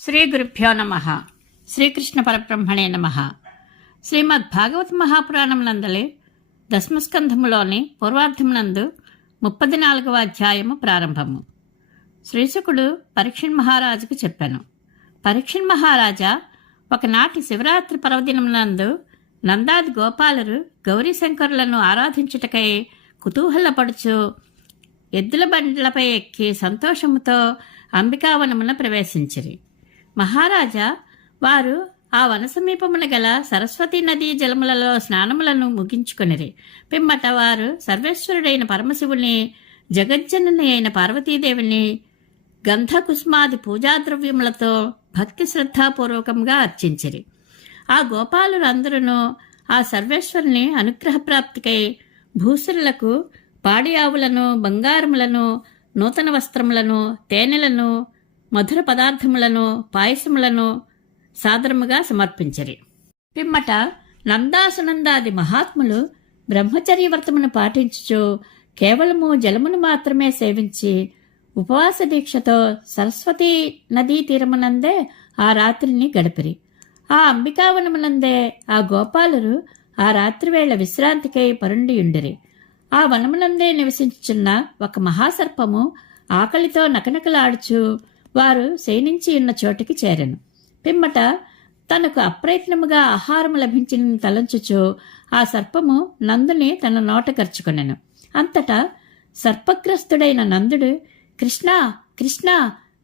శ్రీ గురుభ్యో నమః. శ్రీకృష్ణ పరబ్రహ్మణే నమః. శ్రీమద్ భాగవత మహాపురాణం నందలి దశమస్కంధములోని పూర్వార్ధమునందు 34వ అధ్యాయము ప్రారంభము. శ్రీశుకుడు పరీక్షణ్ మహారాజుకు చెప్పాను. పరీక్షణ్ మహారాజా, ఒకనాటి శివరాత్రి పర్వదినమునందు నందాది గోపాలురు గౌరీశంకరులను ఆరాధించుటకై కుతూహలపడుచు ఎద్దుల బండ్లపై ఎక్కి సంతోషముతో అంబికావనమున ప్రవేశించిరి. మహారాజా, వారు ఆ వన సమీపమున గల సరస్వతీ నదీ జలములలో స్నానములను ముగించుకొనిరి. పిమ్మట వారు సర్వేశ్వరుడైన పరమశివుని, జగజ్జనని అయిన పార్వతీదేవిని గంధ కుస్మాది పూజాద్రవ్యములతో భక్తి శ్రద్ధాపూర్వకంగా అర్చించిరి. ఆ గోపాలురందరూ ఆ సర్వేశ్వరుని అనుగ్రహప్రాప్తికై భూసురులకు పాడి ఆవులను, బంగారములను, నూతన వస్త్రములను, తేనెలను, మధుర పదార్థములను, పాయసములను సాదరముగా సమర్పించరి. పిమ్మట నందాసునందాది మహాత్ములు బ్రహ్మచర్య వ్రతమును పాటించుచు కేవలము జలమును మాత్రమే సేవించి ఉపవాస దీక్షతో సరస్వతీ నదీ తీరమునందే ఆ రాత్రిని గడిపిరి. ఆ అంబికావనమునందే ఆ గోపాలురు ఆ రాత్రివేళ విశ్రాంతికై పరుండియుండిరి. ఆ వనమునందే నివసించుచున్న ఒక మహాసర్పము ఆకలితో నకనకలాడుచు వారు శయనించి ఉన్న చోటికి చేరెను. పిమ్మట తనకు అప్రయత్నముగా ఆహారము లభించిన తలంచుచు ఆ సర్పము నందుని తన నోట కరుచుకొనెను. అంతటా సర్పగ్రస్తుడైన నందుడు, కృష్ణా కృష్ణ,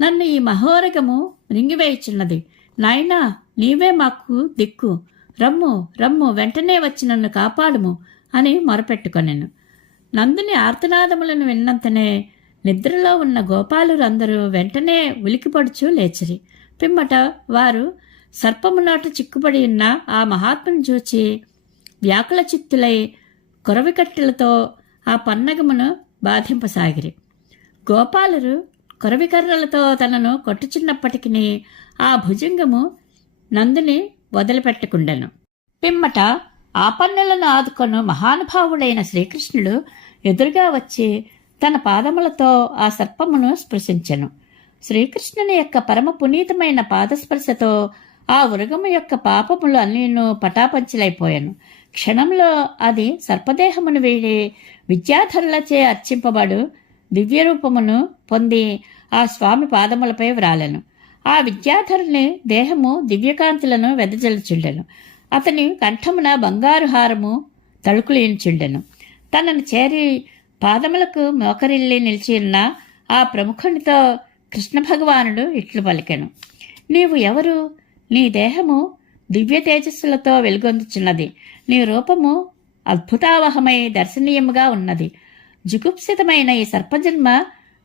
నన్ను ఈ మహోరగము మృంగివేయుచున్నది. నాయనా, నీవే మాకు దిక్కు. రమ్ము రమ్ము, వెంటనే వచ్చి నన్ను కాపాడుము అని మొరపెట్టుకొనెను. నందుని ఆర్తనాదములను విన్నంతనే నిద్రలో ఉన్న గోపాలురందరూ వెంటనే ఉలికిపడుచు లేచిరి. పిమ్మట వారు సర్పము నోట చిక్కుబడి ఉన్న ఆ మహాత్ముని చూచి వ్యాకుల చిత్తులై కొరవికట్టెలతో ఆ పన్నగమును బాధింపసాగిరి. గోపాలురు కొరవికర్రలతో తనను కొట్టుచున్నప్పటికీ ఆ భుజంగము నందుని వదిలిపెట్టకుండెను. పిమ్మట ఆ పన్నులను ఆదుకొను మహానుభావుడైన శ్రీకృష్ణుడు ఎదురుగా వచ్చి తన పాదములతో ఆ సర్పమును స్పృశించెను. శ్రీకృష్ణుని యొక్క పరమ పునీతమైన పాదస్పర్శతో ఆ ఉరగము యొక్క పాపములు అన్నీను పటాపంచలైపోయాను. క్షణంలో అది సర్పదేహమును వీడి విద్యాధరులచే అర్చింపబడు దివ్యరూపమును పొంది ఆ స్వామి పాదములపై వ్రాలెను. ఆ విద్యాధరుని దేహము దివ్యకాంతులను వెదజల్చుండెను. అతని కంఠమున బంగారు హారము తళుకులేంచుండెను. తనను చేరి పాదములకు మోకరిల్లి నిలిచియున్న ఆ ప్రముఖునితో కృష్ణ భగవానుడు ఇట్లు పలికెను. నీవు ఎవరు? నీ దేహము దివ్య తేజస్సులతో వెలుగొందుచున్నది. నీ రూపము అద్భుతావహమై దర్శనీయముగా ఉన్నది. జుగుప్సితమైన ఈ సర్పజన్మ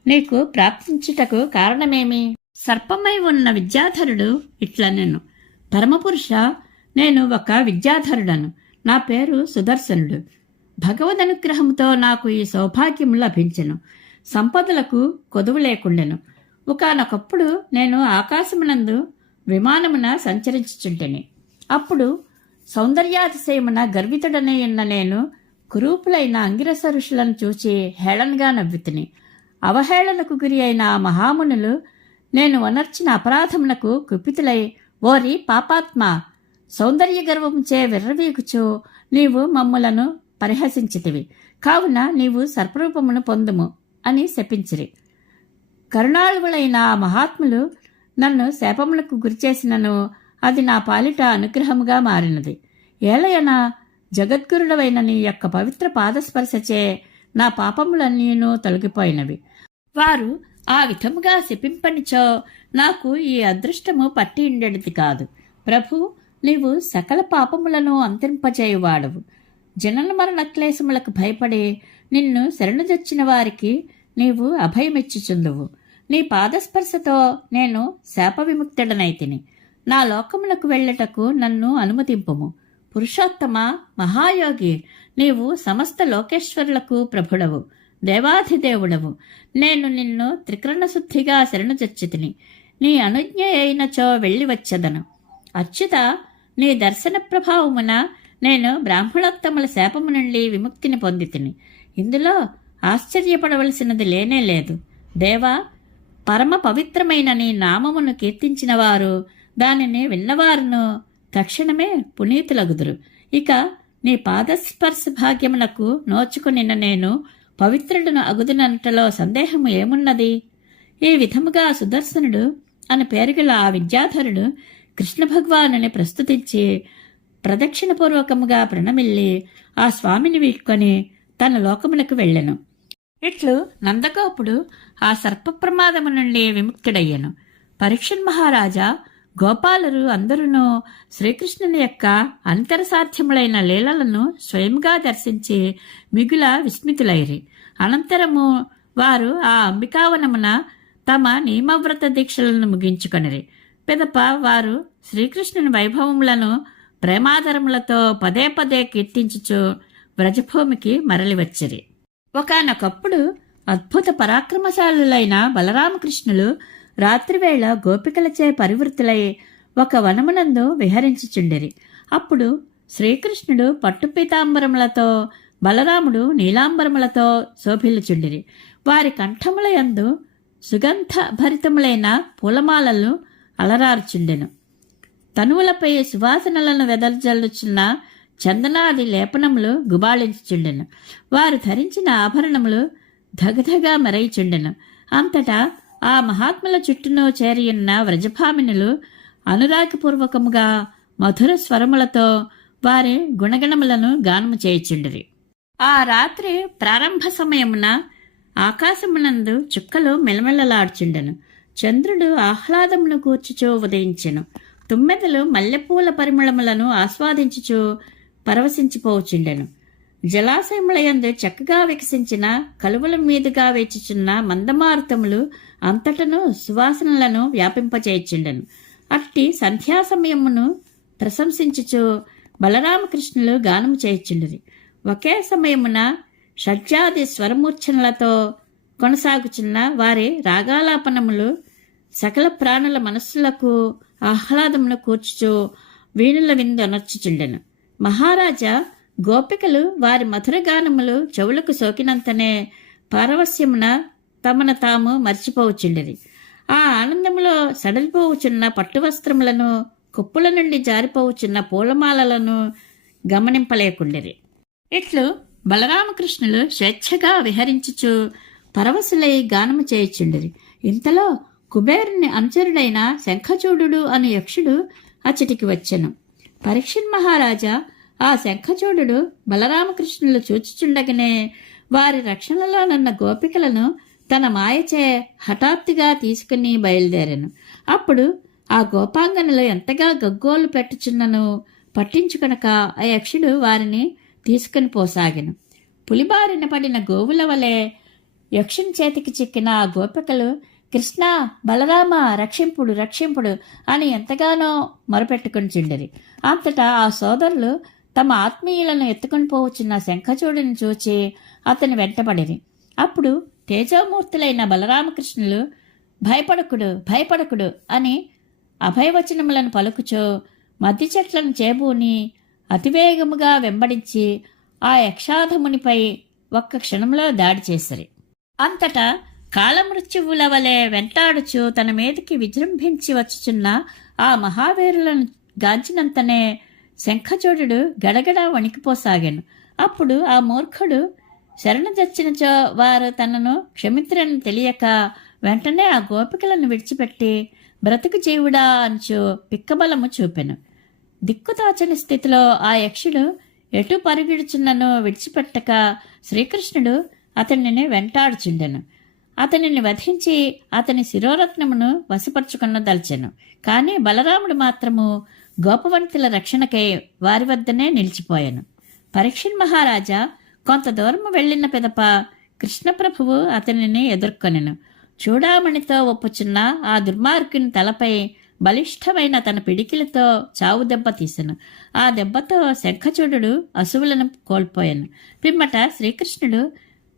నీకు ప్రాప్తించుటకు కారణమేమి? సర్పమై ఉన్న విద్యాధరుడు ఇట్లనెను. పరమపురుష, నేను ఒక విద్యాధరుడను. నా పేరు సుదర్శనుడు. భగవదనుగ్రహంతో నాకు ఈ సౌభాగ్యము లభించెను. సంపదలకు కొదువు లేకుండెను. ఒకానొకప్పుడు నేను ఆకాశమునందు విమానమున సంచరించుచుంటెని. అప్పుడు సౌందర్యాతిశయమున గర్వితుడనే ఉన్న నేను కురూపులైన అంగిరస ఋషులను చూచి హేళనగా నవ్వితిని. అవహేళనకు గురి అయిన ఆ మహామునులు నేను వనర్చిన అపరాధమునకు కుపితులై, ఓరి పాపాత్మ, సౌందర్య గర్వముచే విర్రవీగుచు నీవు మమ్ములను పరిహసించితివి. కావున నీవు సర్పరూపమును పొందుము అని శపించిరి. కరుణాళువులైన ఆ మహాత్ములు నన్ను శాపములకు గురిచేసినను అది నా పాలిట అనుగ్రహముగా మారినది. ఏలయన జగద్గురుడవైన నీ యొక్క పవిత్ర పాదస్పర్శచే నా పాపములన్నీను తొలగిపోయినవి. వారు ఆ విధముగా శపింపనిచో నాకు ఈ అదృష్టము పట్టి ఉండేది కాదు. ప్రభు, నీవు సకల పాపములను అంతరింపజేయువాడవు. జనన మరణ క్లేశములకు భయపడి నిన్ను శరణుజొచ్చిన వారికి నీవు అభయమిచ్చుచుందువు. నీ పాదస్పర్శతో నేను శాప విముక్తుడనైతిని. నా లోకమునకు వెళ్ళటకు నన్ను అనుమతింపుము. పురుషోత్తమ, మహాయోగి, నీవు సమస్త లోకేశ్వరులకు ప్రభుడవు, దేవాధిదేవుడవు. నేను నిన్ను త్రికరణశుద్ధిగా శరణుజొచ్చితిని. నీ అనుజ్ఞ అయినచో వెళ్ళి వచ్చదను. అచ్యుత, నీ దర్శన ప్రభావమున నేను బ్రాహ్మణోత్తముల శాపము నుండి విముక్తిని పొందితిని. ఇందులో ఆశ్చర్యపడవలసినది లేనే లేదు. దేవా, పరమ పవిత్రమైన నీ నామమును కీర్తించిన వారు, దానిని విన్నవారును తక్షణమే పునీతులగుదురు. ఇక నీ పాదస్పర్శ భాగ్యమునకు నోచుకునిన నేను పవిత్రుడును అగుదునంటలో సందేహము ఏమున్నది? ఈ విధముగా సుదర్శనుడు అని పేరుగల ఆ విద్యాధరుడు కృష్ణ భగవానుని ప్రస్తుతించి ప్రదక్షిణపూర్వకముగా ప్రణమిల్లి ఆ స్వామిని వీడ్కొని తన లోకమునకు వెళ్ళెను. ఇట్లు నందగోపుడు ఆ సర్ప ప్రమాదము నుండి విముక్తుడయ్యను. పరీక్షణ్ మహారాజా గోపాలురు అందరూ శ్రీకృష్ణుని యొక్క అంతరసాధ్యములైన లీలలను స్వయంగా దర్శించి మిగుల విస్మితులైరి. అనంతరము వారు ఆ అంబికావనమున తమ నియమవ్రత దీక్షలను ముగించుకొనిరి. పిదప వారు శ్రీకృష్ణుని వైభవములను ప్రేమాదరములతో పదే పదే కీర్తించుచు వ్రజభూమికి మరలివచ్చిరి. ఒకానొకప్పుడు అద్భుత పరాక్రమశాలులైన బలరామకృష్ణులు రాత్రివేళ గోపికలచే పరివృత్తులై ఒక వనమునందు విహరించుచుండిరి. అప్పుడు శ్రీకృష్ణుడు పట్టుపీతాంబరములతో, బలరాముడు నీలాంబరములతో శోభిల్లుచుండిరి. వారి కంఠముల యందు సుగంధ భరితములైన పూలమాలలు అలరారుచుండెను. తనువులపై సువాసనలను వెదజల్లుచున్న చందనాది లేపనములు గుబాళించుచుండెను. వారు ధరించిన ఆభరణములు ధగధగా మెరయిచుండెను. అంతటా ఆ మహాత్ముల చుట్టూను చేరియున్న వ్రజభామినులు అనురాగపూర్వకముగా మధుర స్వరములతో వారి గుణగణములను గానము చేయుచుండిరి. ఆ రాత్రి ప్రారంభ సమయమున ఆకాశమునందు చుక్కలు మెలమెలలాడుచుండెను. చంద్రుడు ఆహ్లాదమును కూర్చుచూ ఉదయించెను. తుమ్మెదలు మల్లెపూల పరిమళములను ఆస్వాదించుచూ పరవశించిపోవచుండెను. జలాశయములయందు చక్కగా వికసించిన కలువల మీదుగా వేచుచున్న మందమారుతములు అంతటను సువాసనలను వ్యాపింపచేయుచుండెను. అట్టి సంధ్యా సమయమును ప్రశంసించుచు బలరామకృష్ణులు గానము చేయుచుండిరి. ఒకే సమయమున షడ్జాది స్వరమూర్ఛనలతో కొనసాగుచున్న వారి రాగాలాపనములు సకల ప్రాణుల మనస్సులకు ఆహ్లాదమును కూర్చుచు వీణుల విందు అనర్చుచుండెను. మహారాజా గోపికలు వారి మధుర గానములు చెవులకు సోకినంతనే పారవస్యమున తమను తాము మర్చిపోవచుండిరి. ఆ ఆనందములో సడలిపోవచున్న పట్టువస్త్రములను, కుప్పుల నుండి జారిపోవచున్న పూలమాలలను గమనింపలేకుండిరి. ఇట్లు బలరామకృష్ణులు స్వేచ్ఛగా విహరించుచు పరవశులై గానము చేయుచుండిరి. ఇంతలో కుబేరుని అనుచరుడైన శంఖచూడు అను యక్షుడు అచ్చటికి వచ్చెను. పరీక్షణ్ మహారాజా ఆ శంఖచూడు బలరామకృష్ణులు చూచుచుండగనే వారి రక్షణలోనున్న గోపికలను తన మాయచే హఠాత్తుగా తీసుకుని బయలుదేరాను. అప్పుడు ఆ గోపాంగనలు ఎంతగా గగ్గోలు పెట్టుచున్నను పట్టించుకొనక ఆ యక్షుడు వారిని తీసుకుని పోసాగెను. పులిబారిన పడిన గోవుల వలె యక్షుని చేతికి చిక్కిన ఆ గోపికలు కృష్ణ, బలరామ, రక్షింపుడు రక్షింపుడు అని ఎంతగానో మొరపెట్టుకుని చుండిరి. అంతటా ఆ సోదరులు తమ ఆత్మీయులను ఎత్తుకుని పోవచ్చున్న శంఖచూడిని చూచి అతని వెంటపడిరి. అప్పుడు తేజోమూర్తులైన బలరామకృష్ణులు భయపడకుడు భయపడకుడు అని అభయవచనములను పలుకుచో మద్ది చెట్లను చేబూని అతివేగముగా వెంబడించి ఆ యక్షాధమునిపై ఒక్క క్షణంలో దాడి చేసిరి. అంతటా కాలమృత్యువుల వలె వెంటాడుచు తన మీదకి విజృంభించి వచ్చుచున్న ఆ మహావీరులను గాంచినంతనే శంఖచూడు గడగడ వణికిపోసాగాను. అప్పుడు ఆ మూర్ఖుడు శరణజచ్చినచో వారు తనను క్షమిత్రని తెలియక వెంటనే ఆ గోపికలను విడిచిపెట్టి బ్రతుకు జీవుడా అంచు పిక్కబలము చూపెను. దిక్కుతాచని స్థితిలో ఆ యక్షుడు ఎటు పరుగిడుచున్ననో విడిచిపెట్టక శ్రీకృష్ణుడు అతనిని వెంటాడుచుండెను. అతనిని వధించి అతని శిరోరత్నమును వశపరుచుకొనదల్చెను. కానీ బలరాముడు మాత్రము గోపవంతుల రక్షణకై వారి వద్దనే నిలిచిపోయాను. పరీక్షణ్ మహారాజా కొంత దూరము వెళ్లిన పిదప కృష్ణప్రభువు అతనిని ఎదుర్కొనెను. చూడామణితో ఒప్పుచున్న ఆ దుర్మార్గుని తలపై బలిష్టమైన తన పిడికిలతో చావు దెబ్బ తీసెను. ఆ దెబ్బతో శంఖచూడు అసువులను కోల్పోయాను. పిమ్మట శ్రీకృష్ణుడు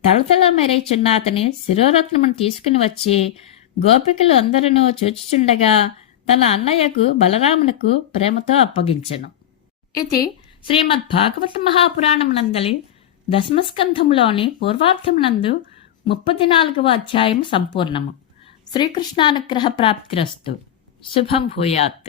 తళతళ మెరైచున్న అతని శిరోరత్నమును తీసుకుని వచ్చి గోపికలు అందరూ చూచుచుండగా తన అన్నయ్యకు బలరామునకు ప్రేమతో అప్పగించెను. ఇది శ్రీమద్ భాగవత మహాపురాణమునందలి దశమస్కంధములోని పూర్వార్థమునందు 34వ అధ్యాయము సంపూర్ణము. శ్రీకృష్ణానుగ్రహ ప్రాప్తిరస్తు. శుభం భూయాత్.